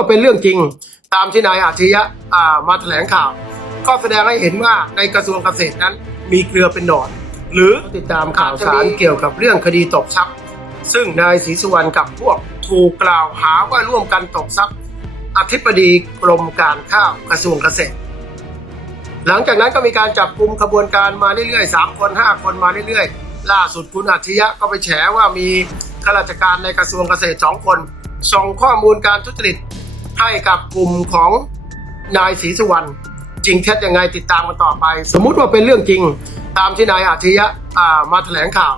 ว่าเป็นเรื่องจริง ตามที่นายอาชญะามาแถลงข่าว ก็แสดงให้เห็นว่าในกระทรวงเกษตรนั้นมีเกลือเป็นหนอน หรือติดตามข่าวสารเกี่ยวกับเรื่องคดีตกทรัพย์ ซึ่งนายศรีสุวรรณกับพวกถูกกล่าวหาว่าร่วมกันตกทรัพย์ อธิบดีกรมการข้าวกระทรวงเกษตร หลังจากนั้นก็มีการจับกลุ่มขบวนการมาเรื่อยๆสามคนห้าคนมาเรื่อยๆ ล่าสุดคุณอัจฉริยะก็ไปแฉว่ามีข้าราชการในกระทรวงเกษตรสองคนส่งข้อมูลการทุจริต ให้กับกลุ่มของนายศรีสุวรรณจริงเท็จยังไงติดตามกันต่อไป สมมุติว่าเป็นเรื่องจริง ตามที่นายอัจฉริยะามาแถลงข่าว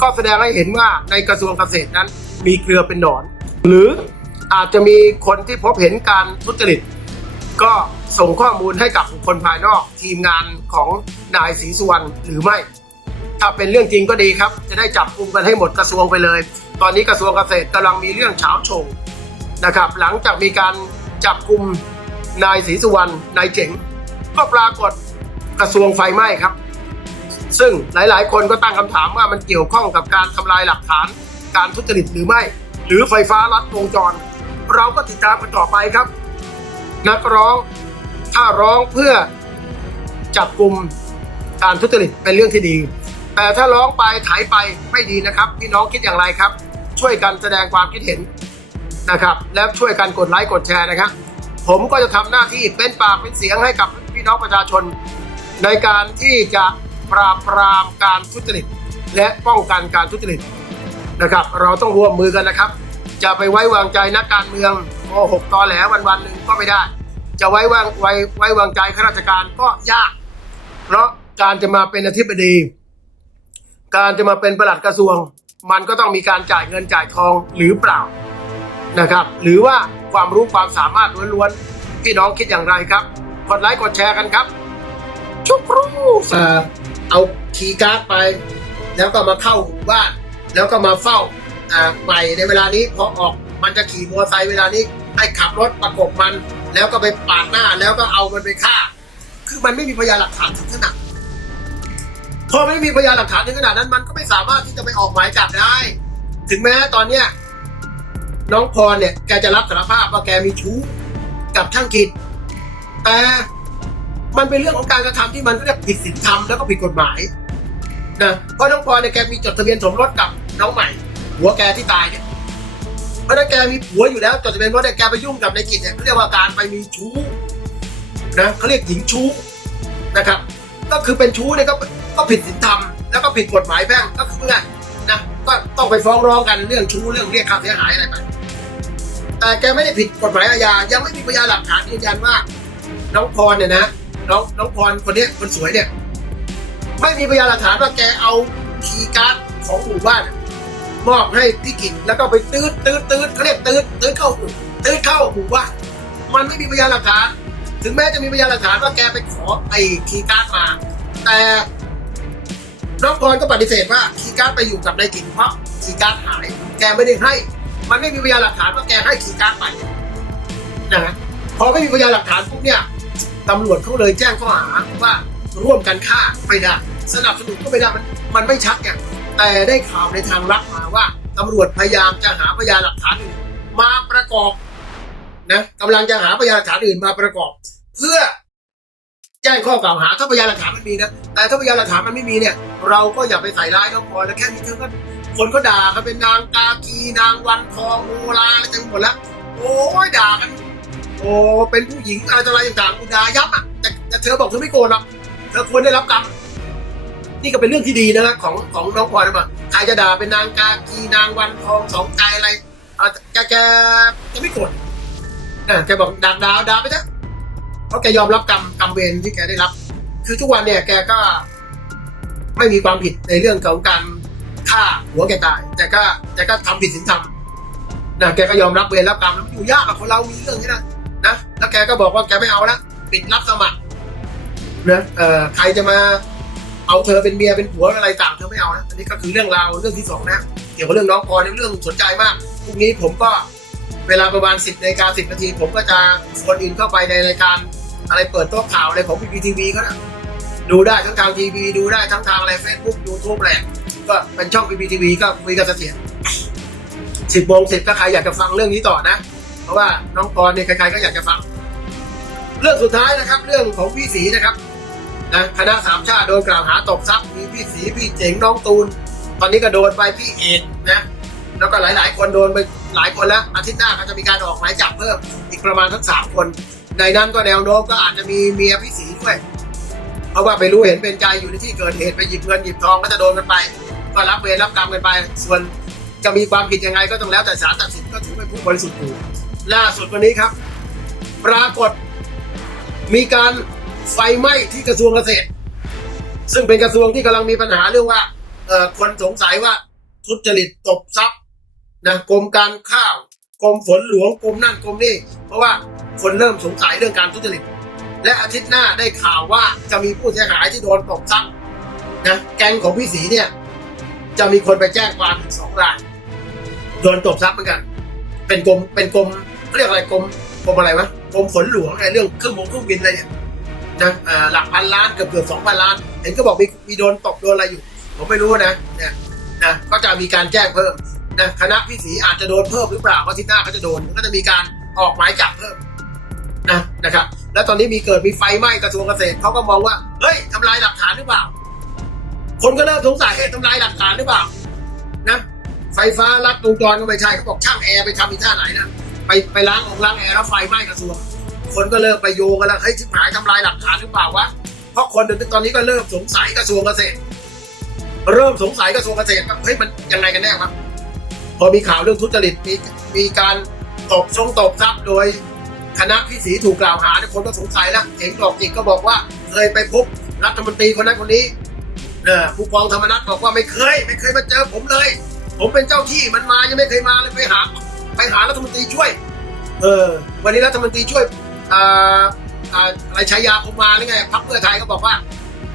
ก็แสดงให้เห็นว่าในกระทรวงเกษตรนั้นมีเกลือเป็นหนอน หรืออาจจะมีคนที่พบเห็นการทุจริต ก็ส่งข้อมูลให้กับบุคคลภายนอก ทีมงานของนายศรีสุวรรณหรือไม่ ถ้าเป็นเรื่องจริงก็ดีครับ จะได้จับกลุ่มกันให้หมดกระทรวงไปเลย ตอนนี้กระทรวงเกษตรกำลังมีเรื่องเฉาโชง นะครับ หลังจากมีการจับกลุ่มนายศรีสุวรรณนายเจ๋ง ก็ปรากฏกระทรวงไฟไหม้ครับ ซึ่งหลายๆ คนก็ตั้งคำถามว่ามันเกี่ยวข้องกับการทำลายหลักฐาน การทุจริตหรือไม่ หรือไฟฟ้าลัดวงจร เราก็ติดตามกันต่อไปครับ นักร้องถ้าร้องเพื่อจับกลุ่มการทุจริตเป็นเรื่องที่ดี แต่ถ้าร้องไปถ่ายไปไม่ดีนะครับ พี่น้องคิดอย่างไรครับ ช่วยกันแสดงความคิดเห็น นะครับ แล้วช่วยกันกดไลค์กดแชร์นะครับ ผมก็จะทำหน้าที่เป็นปากเป็นเสียงให้กับพี่น้องประชาชน ในการที่จะปราบปรามการทุจริต และป้องกันการทุจริตนะครับ เราต้องร่วมมือกันนะครับ จะไปไว้วางใจนักการเมืองโกหกตอแหลวันวันหนึ่งก็ไม่ได้ จะไว้วางไว้ไว้วางใจข้าราชการก็ยาก เพราะการจะมาเป็นอธิบดี การจะมาเป็นประหลัดกระทรวง มันก็ต้องมีการจ่ายเงินจ่ายทองหรือเปล่า นะครับ หรือว่าความรู้ความสามารถล้วนๆพี่น้องคิดอย่างไรครับ กดไลค์กดแชร์กันครับ ชุบรูเอ่อเอาคีย์การ์ดไป แล้วก็มาเข้าหมู่บ้าน แล้วก็มาเฝ้าอ่าใหม่ในเวลานี้พอออกมันจะขี่มอเตอร์ไซค์เวลานี้ให้ขับรถประกบมัน แล้วก็ไปปาดหน้าแล้วก็เอามันไปฆ่า คือมันไม่มีพยานหลักฐานถึงขนาดพอไม่มีพยานหลักฐานถึงขนาดนั้นมันก็ไม่สามารถที่จะไปออกหมายจับได้ ถึงแม้ตอนเนี้ย น้องพรเนี่ยแกจะรับสารภาพว่าแกมีชู้กับช่างกิจแต่มันเป็นเรื่องของการกระทำที่มันเรียกผิดศีลธรรมแล้วก็ผิดกฎหมายนะเพราะน้องพรเนี่ยแกมีจดทะเบียนสมรสกับน้องใหม่หัวแกที่ตายเนี่ยเพราะถ้าแกมีผัวอยู่แล้วจดทะเบียนรถเนี่ยแกไปยุ่งกับในกิจเนี่ยเขาเรียกว่าการไปมีชู้นะเขาเรียกหญิงชู้นะครับ ก็คือเป็นชู้เนี่ยก็ก็ผิดศีลธรรมแล้วก็ผิดกฎหมายแพ่งก็คือไงนะก็ต้องไปฟ้องร้องกันเรื่องชู้เรื่องเรียกค่าเสียหายอะไรไป แต่แกไม่ได้ผิดกฎหมายอาญา ยังไม่มีพยานหลักฐานยืนยันว่า น้องพรเนี่ยนะ น้องน้องพรคนเนี้ยคนสวยเนี่ย ไม่มีพยานหลักฐานว่าแกเอาคีย์การ์ดของหมู่บ้านมอบให้พี่กิจแล้วก็ไปตืดตืดตืดเขาเรียกตืดตืดเข้าตืดเข้าหมู่บ้านมันไม่มีพยานหลักฐาน ถึงแม้จะมีพยานหลักฐานว่าแกไปขอไอ้คีย์การ์ดมา แต่น้องพรก็ปฏิเสธว่าคีย์การ์ดไปอยู่กับนายกิจเพราะคีย์การ์ดหาย แกไม่ได้ให้ มันไม่มีพยานหลักฐานว่าแกให้คีย์การ์ดไปนะฮะพอไม่มีพยานหลักฐานปุ๊บเนี่ยตำรวจเขาเลยแจ้งข้อหาว่าร่วมกันฆ่าไม่ได้สนับสนุนก็ไม่ได้มันมันไม่ชัดไงแต่ได้ข่าวในทางลับมาว่าตำรวจพยายามจะหาพยานหลักฐานอื่นมาประกอบนะกำลังจะหาพยานหลักฐานอื่นมาประกอบ เพื่อแจ้งข้อกล่าวหาถ้าพยานหลักฐานมันมีนะแต่ถ้าพยานหลักฐานมันไม่มีเนี่ย เราก็อย่าไปใส่ร้ายน้องพลอยแล้วแค่นี้เธอก็ คนก็ด่ากันเป็นนางกากีนางวันทองโมลาอะไรเต็มหมดแล้ว โอ้ยด่ากัน โอ้เป็นผู้หญิงอะไรต่ออะไรต่างๆกูด่ายับอะแต่แต่เธอบอกเธอไม่โกรธหรอกเธอควรได้รับกรรมนี่ก็เป็นเรื่องที่ดีนะของของน้องพลอยนะใครจะด่าเป็นนางกากีนางวันทองสองใจอะไรอะแกแกจะไม่โกรธนะแกบอกด่าด่าด่าไปเถอะเพราะแกยอมรับกรรมกรรมเวรที่แกได้รับ คือทุกวันเนี่ยแกก็ไม่มีความผิดในเรื่องของการ ฆ่าหัวแกตาย แต่ก็แต่ก็ทำผิดศีลธรรมนะแกก็ยอมรับเวรรับกรรมแล้วมันอยู่ยากอะคนเรามีเรื่องนี้นะนะแล้วแกก็บอกว่าแกไม่เอาละปิดรับสมัครนะเอ่อใครจะมาเอาเธอเป็นเมียเป็นผัวอะไรต่างเธอไม่เอานะอันนี้ก็คือเรื่องราวเรื่องที่สองนะเกี่ยวกับเรื่องน้องพรในยเรื่องสนใจมากพรุ่งนี้ผมก็เวลาประมาณ 10นาฬิกา10นาที ผมก็จะโฟนอินเข้าไปในรายการอะไรเปิดโต๊ะข่าวอะไรของพีพีทีวีก็นะดูได้ทั้งทางทีวีดูได้ทั้งทางอะไรเฟซบุ๊กยูทูบแหละ ก็เป็นช่องพีพีทีวีก็คุยกับเสียสิบโมงสิบถ้าใครอยากจะฟังเรื่องนี้ต่อนะ เพราะว่าน้องปอนเนี่ยใครๆก็อยากจะฟัง เรื่องสุดท้ายนะครับ เรื่องของพี่สีนะครับนะคณะสามชาติโดนกล่าวหาตบทรัพย์มีพี่สีพี่เจ๋งน้องตูน ตอนนี้ก็โดนไปพี่เอกนะแล้วก็หลาย ๆ คนโดนไปหลายคนแล้วอาทิตย์หน้าก็จะมีการออกหมายจับเพิ่มอีกประมาณทั้งสามคน ในนั้นก็แนวโน้มก็อาจจะมีเมียพี่สีด้วยเพราะว่าไปรู้เห็นเป็นใจอยู่ในที่เกิดเหตุไปหยิบเงินหยิบทองก็จะโดนกันไป ก็รับเวรรับกรรมกันไป ส่วนจะมีความผิดยังไงก็ต้องแล้วแต่ศาลตัดสินก็ถือเป็นผู้บริสุทธิ์อยู่ล่าสุดวันนี้ครับ ปรากฏมีการไฟไหม้ที่กระทรวงเกษตร ซึ่งเป็นกระทรวงที่กำลังมีปัญหาเรื่องว่าคนสงสัยว่าทุจริตตบทรัพย์นะกรมการข้าวกรมฝนหลวงกรมนั่นกรมนี่เพราะว่าคนเริ่มสงสัยเรื่องการทุจริต และอาทิตย์หน้าได้ข่าวว่าจะมีผู้เสียหายที่โดนตบทรัพย์นะแกงของพี่สีเนี่ย จะมีคนไปแจ้งความถึงสองรายโดนตบทรัพย์เหมือนกัน เป็นกรมเป็นกรมเรียกอะไรกรมกรมอะไรวะกรมฝนหลวงอะไรเรื่องเครื่องมงเครื่องบินอะไรเนี่ยนะอ่าหลักพันล้านเกือบเกือบสองพันล้าน เห็นก็บอกมีมีโดนตบโดนอะไรอยู่ ผมไม่รู้นะเนี่ยนะก็จะมีการแจ้งเพิ่มนะคณะพี่สีอาจจะโดนเพิ่มหรือเปล่าเพราะที่หน้าเขาจะโดนก็จะมีการออกหมายจับเพิ่มนะนะครับ แล้วตอนนี้มีเกิดมีไฟไหม้กระทรวงเกษตรเขาก็มองว่าเฮ้ยทำลายหลักฐานหรือเปล่า คนก็เริ่มสงสัยเอ๊ะทำลายหลักฐานหรือเปล่านะไฟฟ้าลัดวงจรก็ไม่ใช่เขาบอกช่างแอร์ไปทำอีท่าไหนนะไปไปล้างองล้างแอร์แล้วไฟไหม้กระทรวงคนก็เริ่มไปโยงกันแล้วเฮ้ยชิบหายทำลายหลักฐานหรือเปล่าวะเพราะคนตอนนี้ก็เริ่มสงสัยกระทรวงเกษตร เริ่มสงสัยกระทรวงเกษตรว่าเฮ้ยมันยังไงกันแน่วะพอมีข่าวเรื่องทุจริตมีมีการตบชงตบทรัพย์โดยคณะพี่สีถูกกล่าวหาเนี่ยคนก็สงสัยแล้วเห็นดอกจิกก็บอกว่าเคยไปพบรัฐมนตรีคนนั้นคนนี้ ผู้กองธรรมนัฐบอกว่าไม่เคย ไม่เคยมาเจอผมเลย ผมเป็นเจ้าที่มันมายังไม่เคยมาเลยไปหา ไปหารัฐมนตรีช่วย เออ วันนี้รัฐมนตรีช่วยอ่าอะไรชัยาคงมาหรือไงพรรคเพื่อไทยก็บอกว่า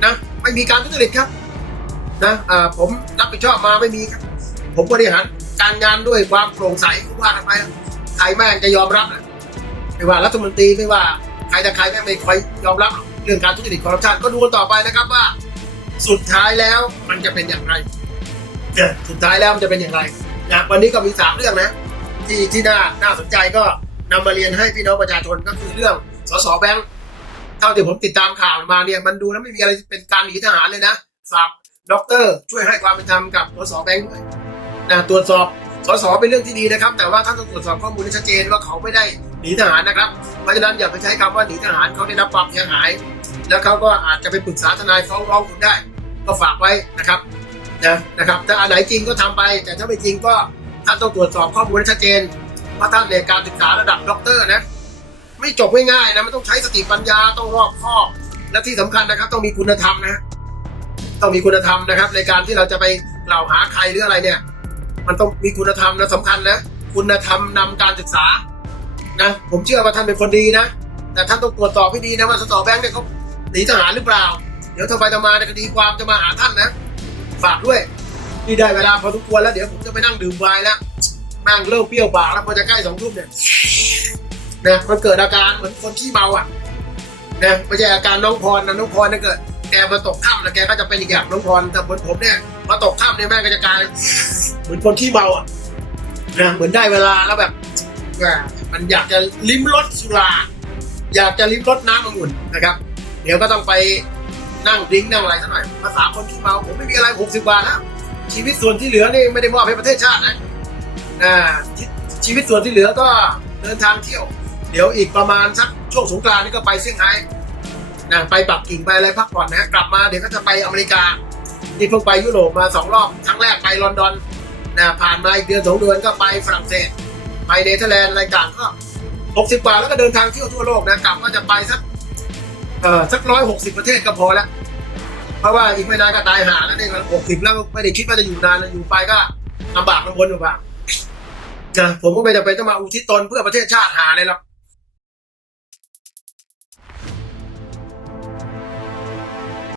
นะไม่มีการทุจริตครับ นะอ่าผมรับผิดชอบมาไม่มีครับ ผมบริหารการงานด้วยความโปร่งใสว่ากันไปใครแม่งจะยอมรับนะไม่ว่ารัฐมนตรีไม่ว่าใครจะใครแม่งไม่ค่อยยอมรับเรื่องการทุจริตคอร์รัปชันก็ดูกันต่อไปนะครับว่า สุดท้ายแล้วมันจะเป็นอย่างไรเออสุดท้ายแล้วมันจะเป็นอย่างไรนะวันนี้ก็มีสามเรื่องนะที่ที่น่าน่าสนใจก็นำมาเรียนให้พี่น้องประชาชนก็คือเรื่องสสแบงค์เท่าที่ผมติดตามข่าวมาเนี่ยมันดูแล้วไม่มีอะไรเป็นการหนีทหารเลยนะฝากด็อกเตอร์ช่วยให้ความเป็นธรรมกับสสแบงค์ด้วยนะตรวจสอบสสเป็นเรื่องที่ดีนะครับ แต่ว่าท่านต้องตรวจสอบข้อมูลให้ชัดเจนว่าเขาไม่ได้ หนีทหารนะครับ เพราะฉะนั้นอย่าไปใช้คำว่าหนีทหารเขาได้รับความเสียหาย แล้วเขาก็อาจจะไปปรึกษาทนายฟ้องร้องคุณได้ ก็ฝากไว้นะครับนะนะครับ ถ้าอันไหนจริงก็ทำไป แต่ถ้าไม่จริงก็ท่านต้องตรวจสอบข้อมูลให้ชัดเจนเพราะท่านเรียนการศึกษาระดับด็อกเตอร์นะไม่จบง่ายๆนะมันต้องใช้สติปัญญาต้องรอบคอบ และที่สำคัญนะครับ ต้องมีคุณธรรมนะต้องมีคุณธรรมนะครับ ในการที่เราจะไปกล่าวหาใครหรืออะไรเนี่ย มันต้องมีคุณธรรมนะสำคัญนะ คุณธรรมนำการศึกษา นะผมเชื่อว่าท่านเป็นคนดีนะ แต่ท่านต้องตรวจสอบให้ดีนะว่าสสแบงค์เนี่ยเขาหนีทหารหรือเปล่า เดี๋ยวทำไปทำมาในคดีความจะมาหาท่านนะ ฝากด้วยนี่ได้เวลาพอสมควรแล้วเดี๋ยวผมจะไปนั่งดื่มไวน์แล้วแม่งเริ่มเปรี้ยวปากแล้วพอจะใกล้สองทุ่มเนี่ยนะมันเกิดอาการเหมือนคนขี้เมาอะนะไม่ใช่อาการน้องพรนะน้องพรนั่เกิดแกมาตกค่ำนะแกก็จะเป็นอีกอย่างน้องพรแต่เหมือนผมเนี่ยมาตกค่ำเนี่ยแม่ก็จะกลายเหมือนคนขี้เมาอะนะเหมือนได้เวลาแล้วแบบ แหม่มันอยากจะลิ้มรสสุรา อยากจะลิ้มรสน้ำองุ่นนะครับ เดี๋ยวก็ต้องไปนั่งดิ้งนั่งอะไรสักหน่อยภาษาคนขี้เมาผมไม่มีอะไรหกสิบบาทนะ ชีวิตส่วนที่เหลือนี่ไม่ได้มอบให้ประเทศชาตินะอ่าชีวิตส่วนที่เหลือก็เดินทางเที่ยว เดี๋ยวอีกประมาณสักช่วงสงกรานต์นี่ก็ไปเซี่ยงไฮ้นะไปปักกิ่งไปอะไรพักผ่อนนะฮะกลับมาเดี๋ยวก็จะไปอเมริกานี่เพิ่งไปยุโรปมาสองรอบครั้งแรกไปลอนดอนนะผ่านมาอีกเดือนสองเดือนก็ไปฝรั่งเศส ไปเนเธอร์แลนด์อะไรต่างก็หกสิบบาทแล้วก็เดินทางเที่ยวทั่วโลกนะกลับก็จะไปสักเออสักร้อยหกสิบประเทศก็พอแล้วเพราะว่าอีกไม่นานก็ตายหาแล้วเนี่ยหกสิบแล้วไม่ได้คิดว่าจะอยู่นานแล้วอยู่ไปก็ลำบากลำบนลำบากนะผมก็ไม่จำเป็นต้องมาอุทิศตนเพื่อประเทศชาติหาเลยหรอก